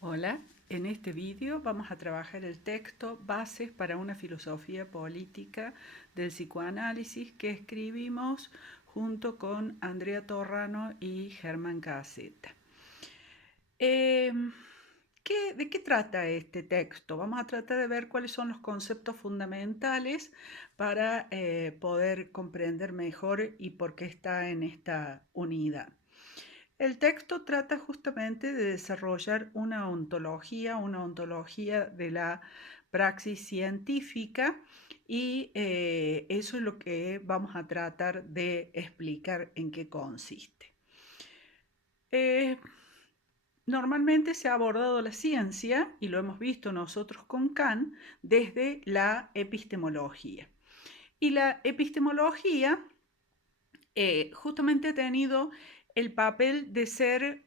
Hola, en este vídeo vamos a trabajar el texto Bases para una filosofía política del psicoanálisis que escribimos junto con Andrea Torrano y Germán Caseta. Eh, ¿De qué trata este texto? Vamos a tratar de ver cuáles son los conceptos fundamentales para poder comprender mejor y por qué está en esta unidad. El texto trata justamente de desarrollar una ontología de la praxis científica y eso es lo que vamos a tratar de explicar en qué consiste. Eh, Normalmente se ha abordado la ciencia, y lo hemos visto nosotros con Kant, desde la epistemología. Y la epistemología justamente ha tenido el papel de ser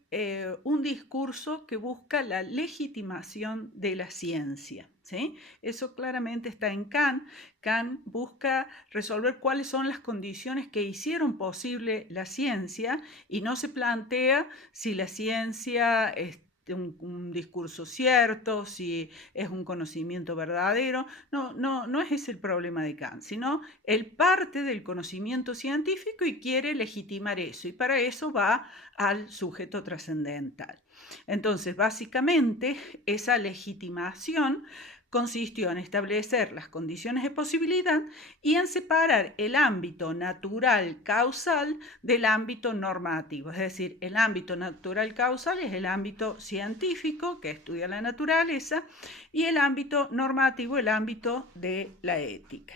un discurso que busca la legitimación de la ciencia. ¿Sí? Eso claramente está en Kant. Kant busca resolver cuáles son las condiciones que hicieron posible la ciencia y no se plantea si la ciencia es un discurso cierto, si es un conocimiento verdadero. No es ese el problema de Kant, sino él parte del conocimiento científico y quiere legitimar eso, y para eso va al sujeto trascendental. Entonces, básicamente, esa legitimación consistió en establecer las condiciones de posibilidad y en separar el ámbito natural causal del ámbito normativo. Es decir, el ámbito natural causal es el ámbito científico que estudia la naturaleza y el ámbito normativo, el ámbito de la ética.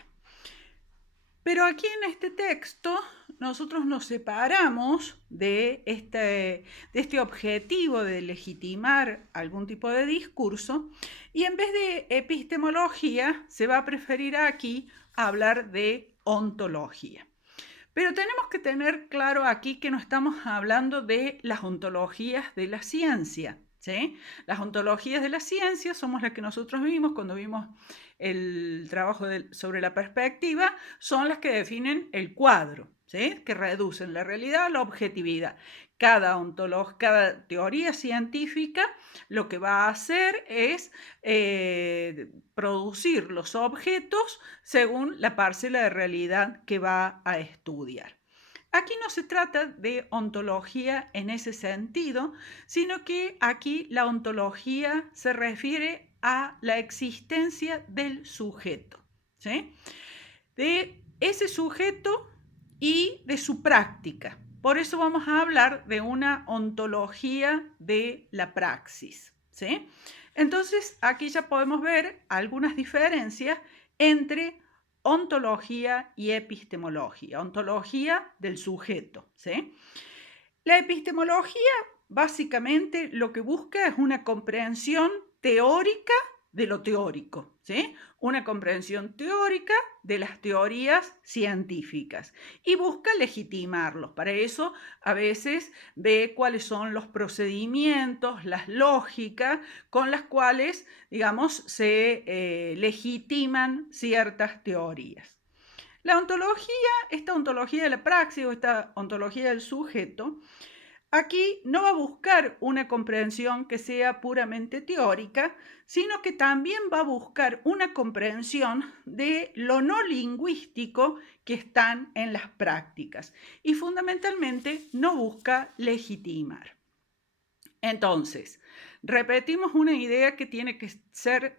Pero aquí en este texto nosotros nos separamos de este objetivo de legitimar algún tipo de discurso y en vez de epistemología se va a preferir aquí hablar de ontología. Pero tenemos que tener claro aquí que no estamos hablando de las ontologías de la ciencia. ¿Sí? Las ontologías de la ciencia somos las que nosotros vimos cuando vimos el trabajo sobre la perspectiva, son las que definen el cuadro, ¿sí? Que reducen la realidad a la objetividad. Cada teoría científica lo que va a hacer es producir los objetos según la parcela de realidad que va a estudiar. Aquí no se trata de ontología en ese sentido, sino que aquí la ontología se refiere a la existencia del sujeto, ¿sí? De ese sujeto y de su práctica. Por eso vamos a hablar de una ontología de la praxis, ¿sí? Entonces, aquí ya podemos ver algunas diferencias entre ontología y epistemología. Ontología del sujeto, ¿sí? La epistemología básicamente lo que busca es una comprensión teórica de lo teórico, ¿sí? Una comprensión teórica de las teorías científicas y busca legitimarlos. Para eso a veces ve cuáles son los procedimientos, las lógicas con las cuales, digamos, se legitiman ciertas teorías. Esta ontología de la praxis o esta ontología del sujeto, aquí no va a buscar una comprensión que sea puramente teórica, sino que también va a buscar una comprensión de lo no lingüístico que están en las prácticas y fundamentalmente no busca legitimar. Entonces, repetimos una idea que tiene que ser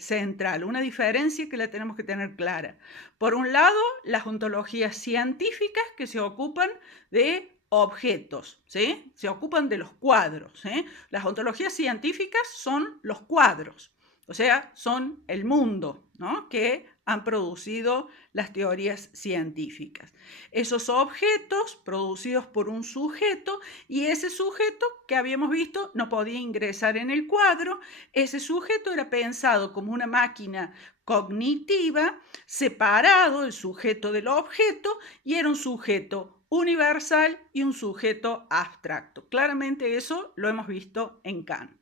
central, una diferencia que la tenemos que tener clara. Por un lado, las ontologías científicas que se ocupan de objetos, ¿sí? Se ocupan de los cuadros, ¿sí? Las ontologías científicas son los cuadros, o sea, son el mundo, ¿no? Que han producido las teorías científicas. Esos objetos producidos por un sujeto, y ese sujeto que habíamos visto no podía ingresar en el cuadro, ese sujeto era pensado como una máquina cognitiva, separado el sujeto del objeto, y era un sujeto universal y un sujeto abstracto. Claramente eso lo hemos visto en Kant.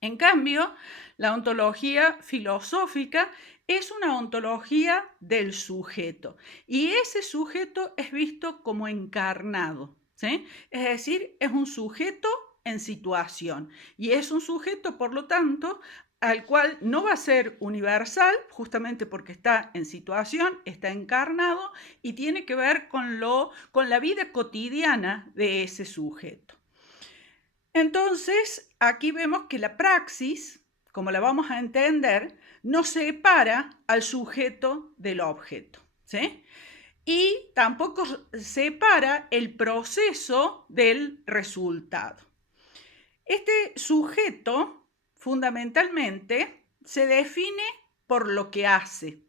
En cambio, la ontología filosófica es una ontología del sujeto y ese sujeto es visto como encarnado, ¿sí? Es decir, es un sujeto en situación. Y es un sujeto, por lo tanto, al cual no va a ser universal, justamente porque está en situación, está encarnado y tiene que ver con la vida cotidiana de ese sujeto. Entonces, aquí vemos que la praxis, como la vamos a entender, no separa al sujeto del objeto, ¿sí? Y tampoco separa el proceso del resultado. Este sujeto, fundamentalmente, se define por lo que hace.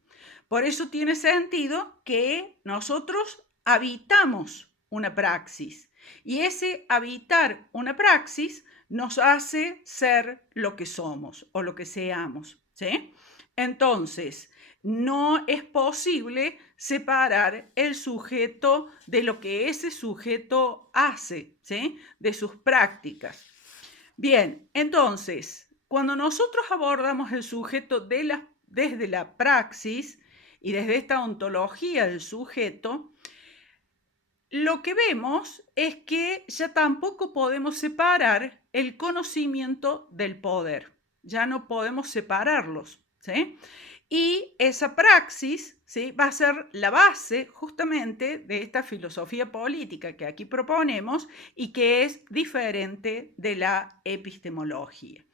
Por eso tiene sentido que nosotros habitamos una praxis. Y ese habitar una praxis nos hace ser lo que somos o lo que seamos, ¿sí? Entonces, no es posible separar el sujeto de lo que ese sujeto hace, ¿sí? De sus prácticas. Bien, entonces, cuando nosotros abordamos el sujeto desde la praxis y desde esta ontología del sujeto, lo que vemos es que ya tampoco podemos separar el conocimiento del poder, ya no podemos separarlos, ¿sí? Y esa praxis, ¿sí?, va a ser la base justamente de esta filosofía política que aquí proponemos y que es diferente de la epistemología.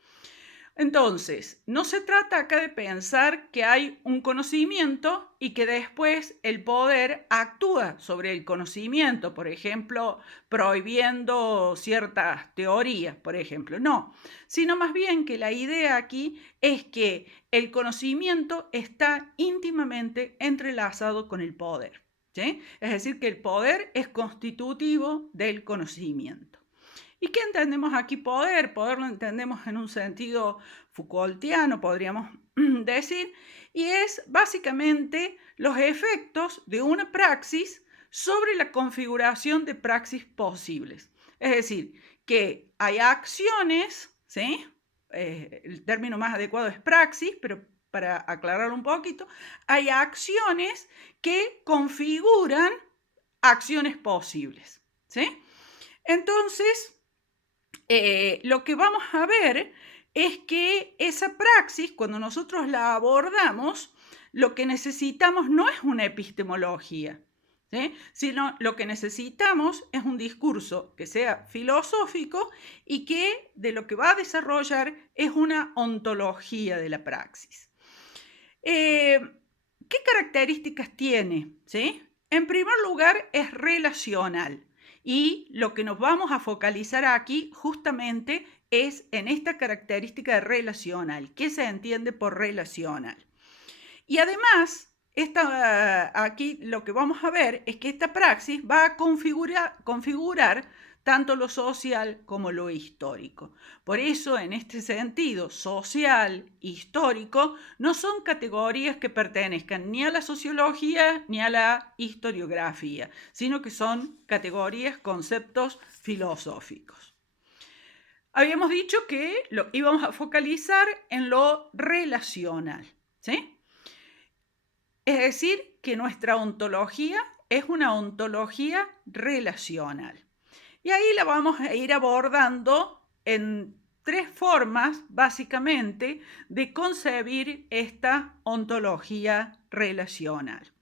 Entonces, no se trata acá de pensar que hay un conocimiento y que después el poder actúa sobre el conocimiento, por ejemplo, prohibiendo ciertas teorías, por ejemplo. No, sino más bien que la idea aquí es que el conocimiento está íntimamente entrelazado con el poder, ¿sí? Es decir, que el poder es constitutivo del conocimiento. ¿Y qué entendemos aquí poder? Poder lo entendemos en un sentido Foucaultiano, podríamos decir, y es básicamente los efectos de una praxis sobre la configuración de praxis posibles. Es decir, que hay acciones, ¿sí? El término más adecuado es praxis, pero para aclarar un poquito, hay acciones que configuran acciones posibles, ¿sí? Entonces, lo que vamos a ver es que esa praxis, cuando nosotros la abordamos, lo que necesitamos no es una epistemología, ¿sí?, sino lo que necesitamos es un discurso que sea filosófico y que de lo que va a desarrollar es una ontología de la praxis. ¿Qué características tiene? ¿Sí? En primer lugar, es relacional. Y lo que nos vamos a focalizar aquí justamente es en esta característica relacional. ¿Qué se entiende por relacional? Y además, aquí lo que vamos a ver es que esta praxis va a configurar tanto lo social como lo histórico. Por eso, en este sentido, social, histórico, no son categorías que pertenezcan ni a la sociología ni a la historiografía, sino que son categorías, conceptos filosóficos. Habíamos dicho que lo íbamos a focalizar en lo relacional, ¿sí? Es decir, que nuestra ontología es una ontología relacional. Y ahí la vamos a ir abordando en tres formas, básicamente, de concebir esta ontología relacional.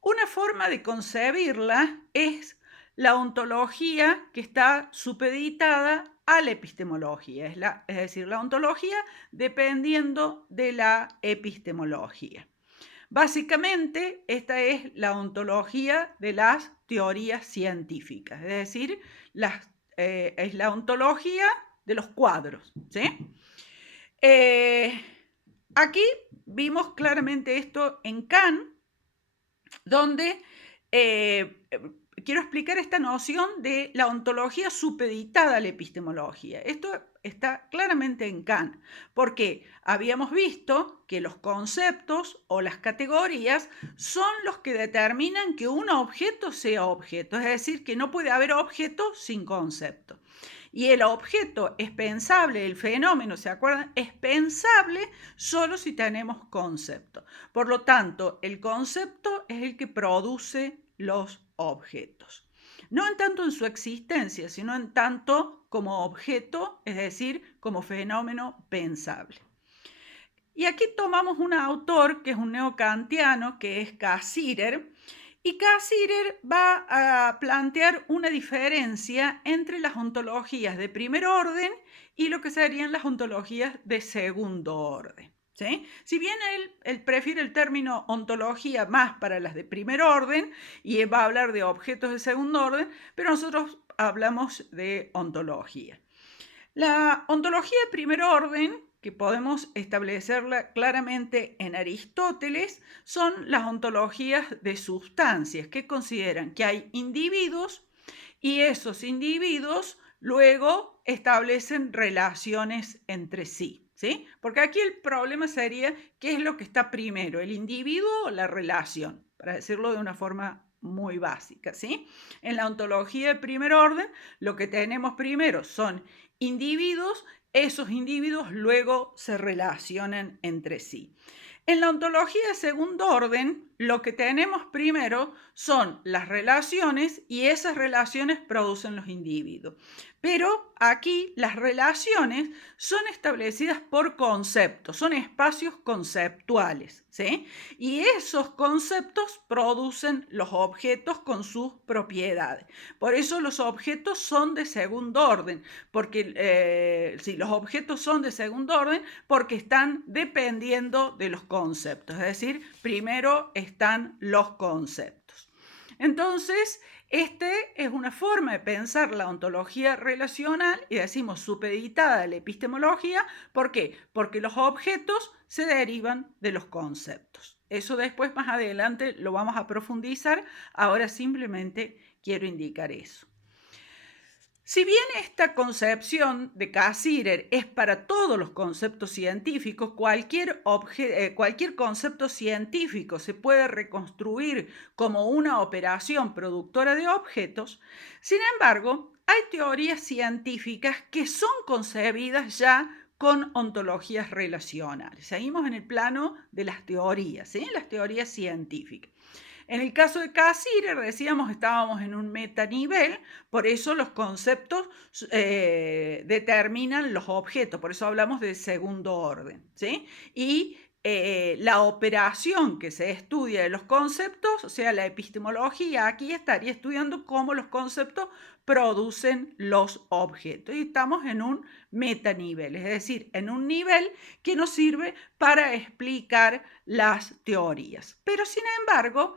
Una forma de concebirla es la ontología que está supeditada a la epistemología, es decir, la ontología dependiendo de la epistemología. Básicamente, esta es la ontología de las teorías científicas, es decir, es la ontología de los cuadros, ¿sí? Aquí vimos claramente esto en Kant, donde quiero explicar esta noción de la ontología supeditada a la epistemología. Esto está claramente en Kant, porque habíamos visto que los conceptos o las categorías son los que determinan que un objeto sea objeto, es decir, que no puede haber objeto sin concepto. Y el objeto es pensable, el fenómeno, ¿se acuerdan? Es pensable solo si tenemos concepto. Por lo tanto, el concepto es el que produce los objetos. no en tanto en su existencia, sino en tanto como objeto, es decir, como fenómeno pensable. Y aquí tomamos un autor que es un neokantiano, que es Cassirer, y Cassirer va a plantear una diferencia entre las ontologías de primer orden y lo que serían las ontologías de segundo orden. ¿Sí? Si bien él prefiere el término ontología más para las de primer orden y él va a hablar de objetos de segundo orden, pero nosotros hablamos de ontología. La ontología de primer orden, que podemos establecerla claramente en Aristóteles, son las ontologías de sustancias, que consideran que hay individuos y esos individuos luego establecen relaciones entre sí. ¿Sí? Porque aquí el problema sería qué es lo que está primero, el individuo o la relación, para decirlo de una forma muy básica. ¿Sí? En la ontología de primer orden, lo que tenemos primero son individuos, esos individuos luego se relacionan entre sí. En la ontología de segundo orden, lo que tenemos primero son las relaciones y esas relaciones producen los individuos. Pero aquí las relaciones son establecidas por conceptos, son espacios conceptuales, ¿sí? Y esos conceptos producen los objetos con sus propiedades. Por eso los objetos son de segundo orden, porque sí, los objetos son de segundo orden porque están dependiendo de los conceptos, es decir, primero están los conceptos. Entonces, esta es una forma de pensar la ontología relacional y decimos supeditada a la epistemología. ¿Por qué? Porque los objetos se derivan de los conceptos. Eso después, más adelante, lo vamos a profundizar. Ahora simplemente quiero indicar eso. Si bien esta concepción de Cassirer es para todos los conceptos científicos, cualquier concepto científico se puede reconstruir como una operación productora de objetos, sin embargo, hay teorías científicas que son concebidas ya con ontologías relacionales. Seguimos en el plano de las teorías, ¿sí? Las teorías científicas. En el caso de Cassirer, decíamos, estábamos en un metanivel, por eso los conceptos determinan los objetos, por eso hablamos de segundo orden, ¿sí? Y la operación que se estudia de los conceptos, o sea, la epistemología, aquí estaría estudiando cómo los conceptos producen los objetos. Y estamos en un metanivel, es decir, en un nivel que nos sirve para explicar las teorías. Pero sin embargo,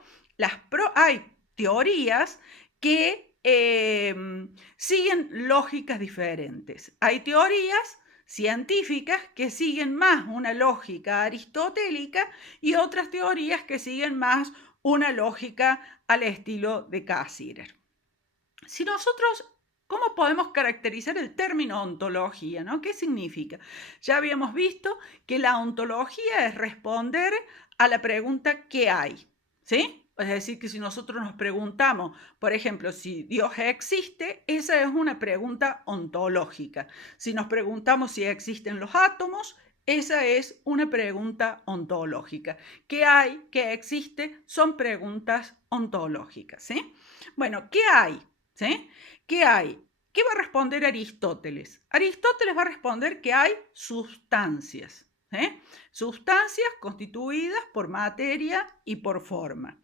hay teorías que siguen lógicas diferentes. Hay teorías científicas que siguen más una lógica aristotélica y otras teorías que siguen más una lógica al estilo de Cassirer. Si nosotros, ¿cómo podemos caracterizar el término ontología? ¿No? ¿Qué significa? Ya habíamos visto que la ontología es responder a la pregunta ¿qué hay? ¿Sí? Es decir, que si nosotros nos preguntamos, por ejemplo, si Dios existe, esa es una pregunta ontológica. Si nos preguntamos si existen los átomos, esa es una pregunta ontológica. ¿Qué hay? ¿Qué existe? Son preguntas ontológicas. ¿Sí? Bueno, ¿qué hay? ¿Sí? ¿Qué hay? ¿Qué va a responder Aristóteles? Aristóteles va a responder que hay sustancias. Sustancias constituidas por materia y por forma.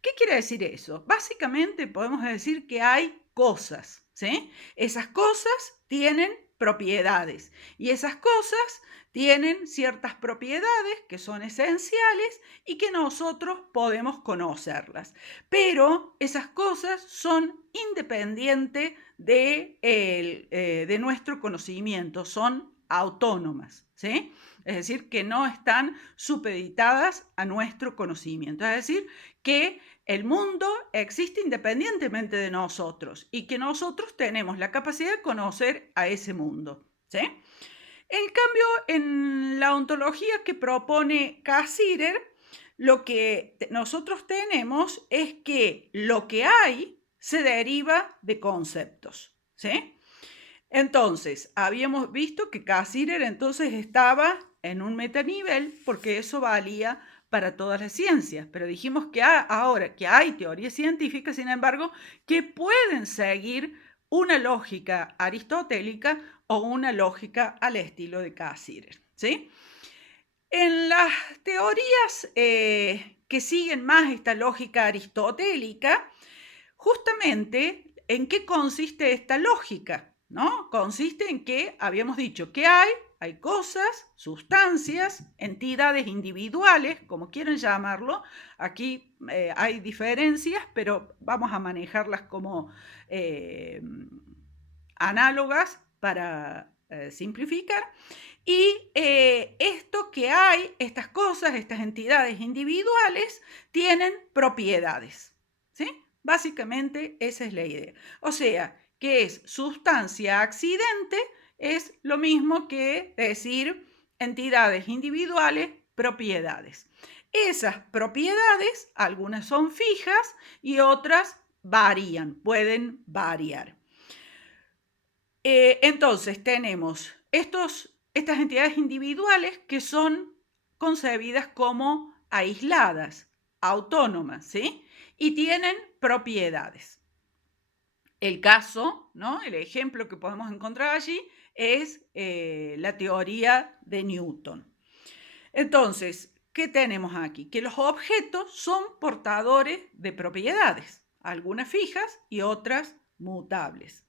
¿Qué quiere decir eso? Básicamente podemos decir que hay cosas. ¿Sí? Esas cosas tienen propiedades y esas cosas tienen ciertas propiedades que son esenciales y que nosotros podemos conocerlas. Pero esas cosas son independientes de nuestro conocimiento, son autónomas, ¿sí? Es decir, que no están supeditadas a nuestro conocimiento. Es decir, que el mundo existe independientemente de nosotros y que nosotros tenemos la capacidad de conocer a ese mundo, ¿sí? En cambio, en la ontología que propone Cassirer, lo que nosotros tenemos es que lo que hay se deriva de conceptos, ¿sí? Entonces, habíamos visto que Cassirer entonces estaba en un metanivel porque eso valía para todas las ciencias, pero dijimos que ahora que hay teorías científicas, sin embargo, que pueden seguir una lógica aristotélica o una lógica al estilo de Cassirer, ¿sí? En las teorías que siguen más esta lógica aristotélica, justamente, ¿en qué consiste esta lógica? ¿No? Consiste en que habíamos dicho que hay cosas, sustancias, entidades individuales, como quieran llamarlo. Aquí hay diferencias, pero vamos a manejarlas como análogas para simplificar. Y esto que hay, estas cosas, estas entidades individuales, tienen propiedades, ¿sí? Básicamente esa es la idea. O sea, que es sustancia accidente, es lo mismo que decir entidades individuales, propiedades. Esas propiedades, algunas son fijas y otras varían, pueden variar. Entonces tenemos estas entidades individuales que son concebidas como aisladas, autónomas, ¿sí? Y tienen propiedades. El caso, ¿no? El ejemplo que podemos encontrar allí es la teoría de Newton. Entonces, ¿qué tenemos aquí? Que los objetos son portadores de propiedades, algunas fijas y otras mutables.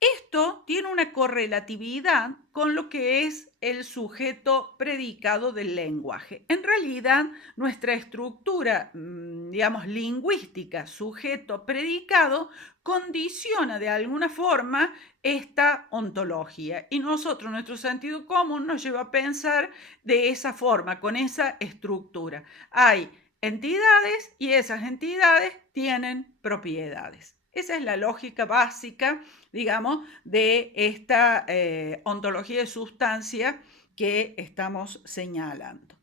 Esto tiene una correlatividad con lo que es el sujeto predicado del lenguaje. En realidad, nuestra estructura, digamos, lingüística, sujeto predicado, condiciona de alguna forma esta ontología. Y nosotros, nuestro sentido común nos lleva a pensar de esa forma, con esa estructura. Hay entidades y esas entidades tienen propiedades. Esa es la lógica básica, digamos, de esta ontología de sustancia que estamos señalando.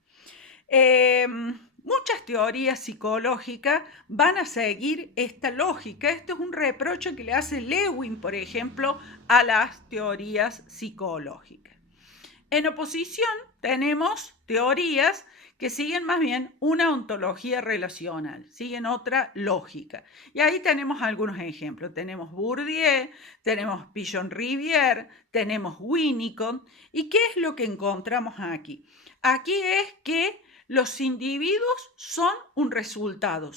Muchas teorías psicológicas van a seguir esta lógica. Este es un reproche que le hace Lewin, por ejemplo, a las teorías psicológicas. En oposición, tenemos teorías que siguen más bien una ontología relacional, siguen otra lógica. Y ahí tenemos algunos ejemplos. Tenemos Bourdieu, tenemos Pigeon-Rivière, tenemos Winnicott. ¿Y qué es lo que encontramos aquí? Aquí es que los individuos son un resultado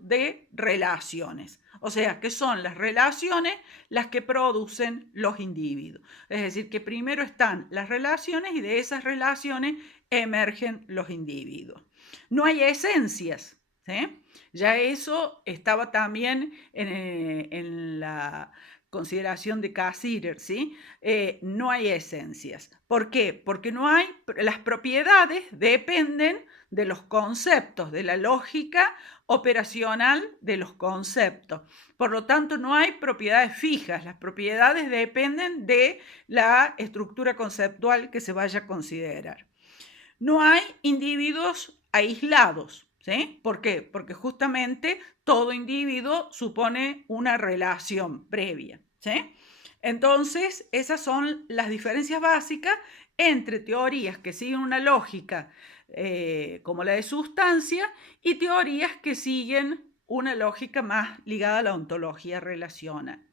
de relaciones. O sea, que son las relaciones las que producen los individuos. Es decir, que primero están las relaciones y de esas relaciones emergen los individuos. No hay esencias, ¿sí? Ya eso estaba también en la consideración de Cassirer, ¿sí? No hay esencias. ¿Por qué? Porque las propiedades dependen de los conceptos, de la lógica operacional de los conceptos. Por lo tanto, no hay propiedades fijas. Las propiedades dependen de la estructura conceptual que se vaya a considerar. No hay individuos aislados, ¿sí? ¿Por qué? Porque justamente todo individuo supone una relación previa, ¿sí? Entonces, esas son las diferencias básicas entre teorías que siguen una lógica como la de sustancia y teorías que siguen una lógica más ligada a la ontología relacional.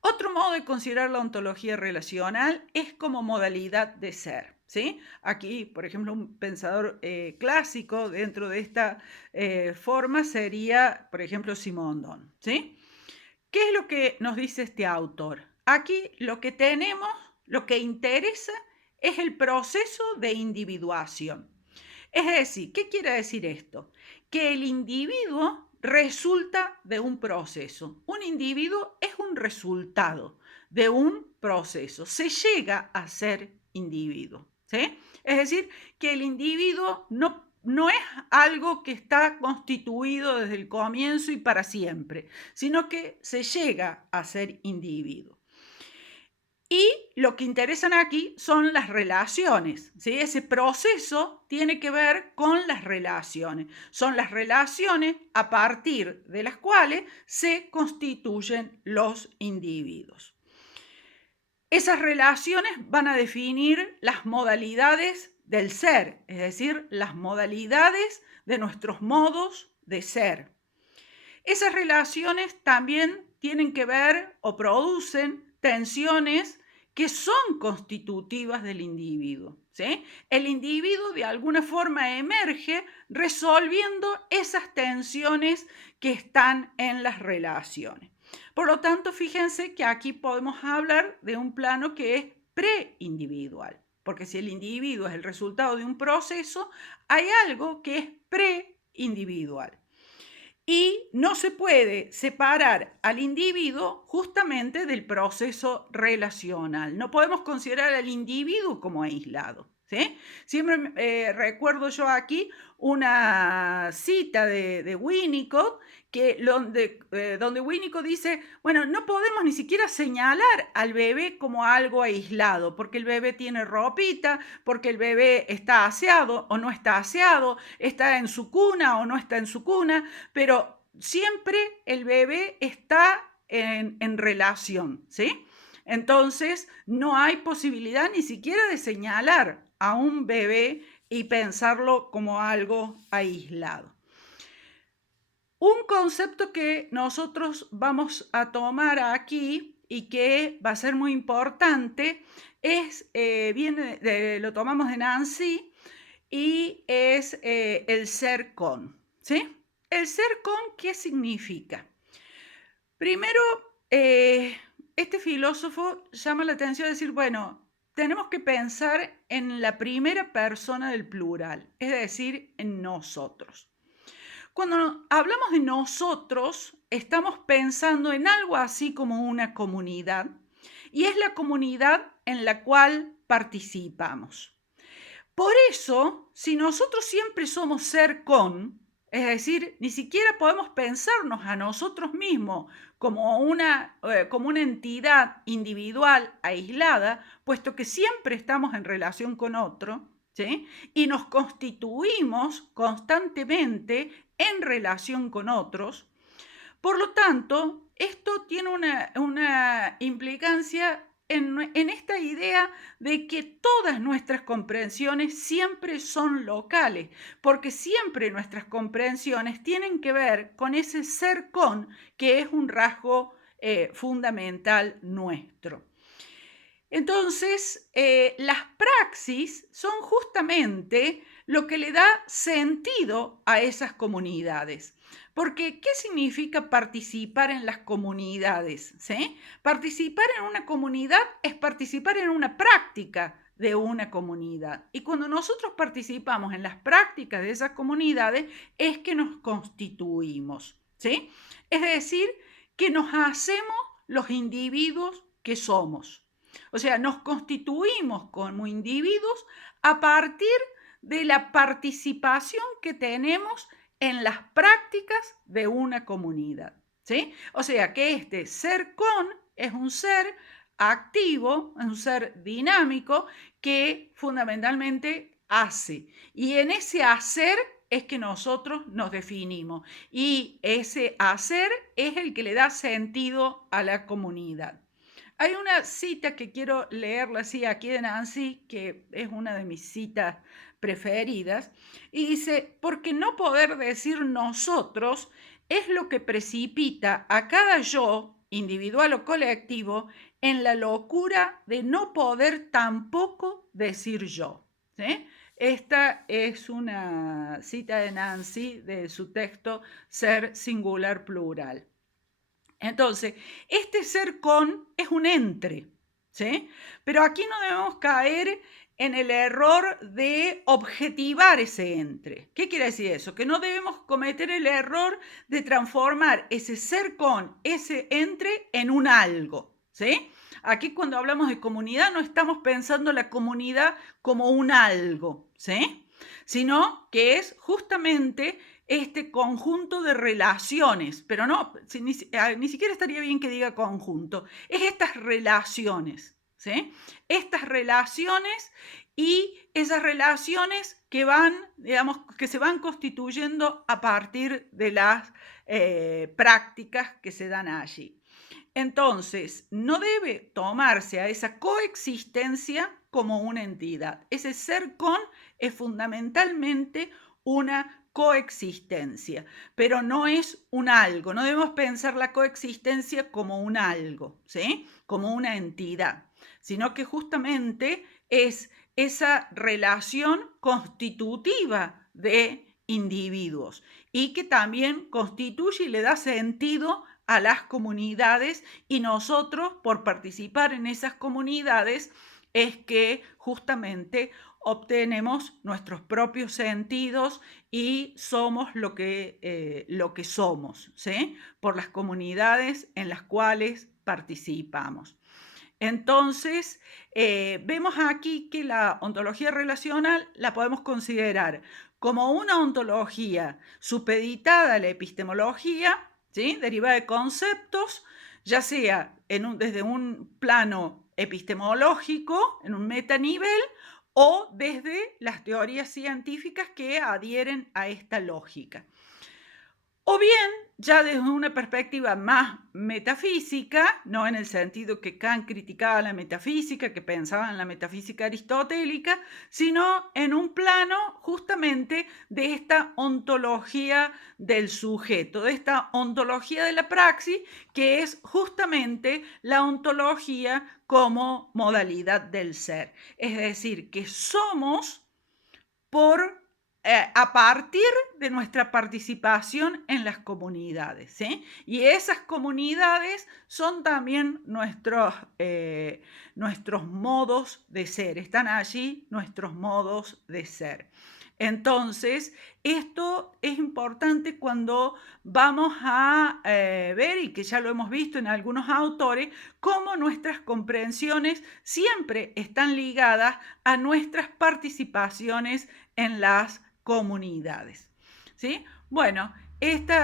Otro modo de considerar la ontología relacional es como modalidad de ser, ¿sí? Aquí, por ejemplo, un pensador clásico dentro de esta forma sería, por ejemplo, Simondon, ¿sí? ¿Qué es lo que nos dice este autor? Aquí lo que tenemos, lo que interesa es el proceso de individuación. Es decir, ¿qué quiere decir esto? Que el individuo resulta de un proceso. Un individuo es un resultado de un proceso. Se llega a ser individuo, ¿sí? Es decir, que el individuo no es algo que está constituido desde el comienzo y para siempre, sino que se llega a ser individuo. Y lo que interesan aquí son las relaciones, ¿sí? Ese proceso tiene que ver con las relaciones. Son las relaciones a partir de las cuales se constituyen los individuos. Esas relaciones van a definir las modalidades del ser, es decir, las modalidades de nuestros modos de ser. Esas relaciones también tienen que ver o producen tensiones que son constitutivas del individuo, ¿sí? El individuo de alguna forma emerge resolviendo esas tensiones que están en las relaciones. Por lo tanto, fíjense que aquí podemos hablar de un plano que es preindividual, porque si el individuo es el resultado de un proceso, hay algo que es preindividual. Y no se puede separar al individuo justamente del proceso relacional. No podemos considerar al individuo como aislado, ¿sí? Siempre recuerdo yo aquí una cita de Winnicott, donde Winnicott dice, bueno, no podemos ni siquiera señalar al bebé como algo aislado, porque el bebé tiene ropita, porque el bebé está aseado o no está aseado, está en su cuna o no está en su cuna, pero siempre el bebé está en relación, ¿sí? Entonces, no hay posibilidad ni siquiera de señalar a un bebé y pensarlo como algo aislado. Un concepto que nosotros vamos a tomar aquí y que va a ser muy importante es, lo tomamos de Nancy y es el ser con, ¿sí? El ser con, ¿qué significa? Primero, este filósofo llama la atención a decir, bueno, tenemos que pensar en la primera persona del plural, es decir, en nosotros. Cuando hablamos de nosotros, estamos pensando en algo así como una comunidad, y es la comunidad en la cual participamos. Por eso, si nosotros siempre somos ser con, es decir, ni siquiera podemos pensarnos a nosotros mismos como una entidad individual aislada, puesto que siempre estamos en relación con otro, ¿sí? Y nos constituimos constantemente en relación con otros. Por lo tanto, esto tiene una implicancia en esta idea de que todas nuestras comprensiones siempre son locales, porque siempre nuestras comprensiones tienen que ver con ese ser con, que es un rasgo fundamental nuestro. Entonces, las praxis son justamente lo que le da sentido a esas comunidades. Porque, ¿qué significa participar en las comunidades? ¿Sí? Participar en una comunidad es participar en una práctica de una comunidad. Y cuando nosotros participamos en las prácticas de esas comunidades, es que nos constituimos. ¿Sí? Es decir, que nos hacemos los individuos que somos. O sea, nos constituimos como individuos a partir de la participación que tenemos en las prácticas de una comunidad, ¿sí? O sea, que este ser con es un ser activo, es un ser dinámico que fundamentalmente hace. Y en ese hacer es que nosotros nos definimos. Y ese hacer es el que le da sentido a la comunidad. Hay una cita que quiero leerla así aquí de Nancy, que es una de mis citas preferidas, y dice, porque no poder decir nosotros es lo que precipita a cada yo, individual o colectivo, en la locura de no poder tampoco decir yo. ¿Sí? Esta es una cita de Nancy de su texto Ser Singular Plural. Entonces, este ser con es un entre, ¿sí? Pero aquí no debemos caer en el error de objetivar ese entre. ¿Qué quiere decir eso? Que no debemos cometer el error de transformar ese ser con, ese entre, en un algo, ¿sí? Aquí cuando hablamos de comunidad no estamos pensando la comunidad como un algo, ¿sí? Sino que es justamente este conjunto de relaciones, pero no, ni siquiera estaría bien que diga conjunto, es estas relaciones, ¿sí? Estas relaciones y esas relaciones que van, digamos, que se van constituyendo a partir de las prácticas que se dan allí. Entonces, no debe tomarse a esa coexistencia como una entidad. Ese ser con es fundamentalmente una coexistencia, pero no es un algo. No debemos pensar la coexistencia como un algo, ¿sí? Como una entidad, sino que justamente es esa relación constitutiva de individuos y que también constituye y le da sentido a las comunidades, y nosotros, por participar en esas comunidades, es que justamente obtenemos nuestros propios sentidos y somos lo que somos, ¿sí? Por las comunidades en las cuales participamos. Entonces, vemos aquí que la ontología relacional la podemos considerar como una ontología supeditada a la epistemología, ¿sí? Derivada de conceptos, ya sea desde un plano epistemológico, en un metanivel, o desde las teorías científicas que adhieren a esta lógica. O bien, ya desde una perspectiva más metafísica, no en el sentido que Kant criticaba la metafísica, que pensaba en la metafísica aristotélica, sino en un plano justamente de esta ontología del sujeto, de esta ontología de la praxis, que es justamente la ontología como modalidad del ser. Es decir, que somos a partir de nuestra participación en las comunidades, ¿sí? Y esas comunidades son también nuestros modos de ser, están allí nuestros modos de ser. Entonces, esto es importante cuando vamos a ver, y que ya lo hemos visto en algunos autores, cómo nuestras comprensiones siempre están ligadas a nuestras participaciones en las comunidades, ¿sí? Bueno, estos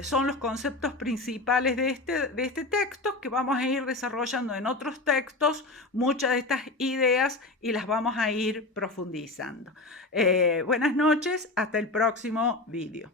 son los conceptos principales de este texto, que vamos a ir desarrollando en otros textos muchas de estas ideas y las vamos a ir profundizando. Buenas noches, hasta el próximo vídeo.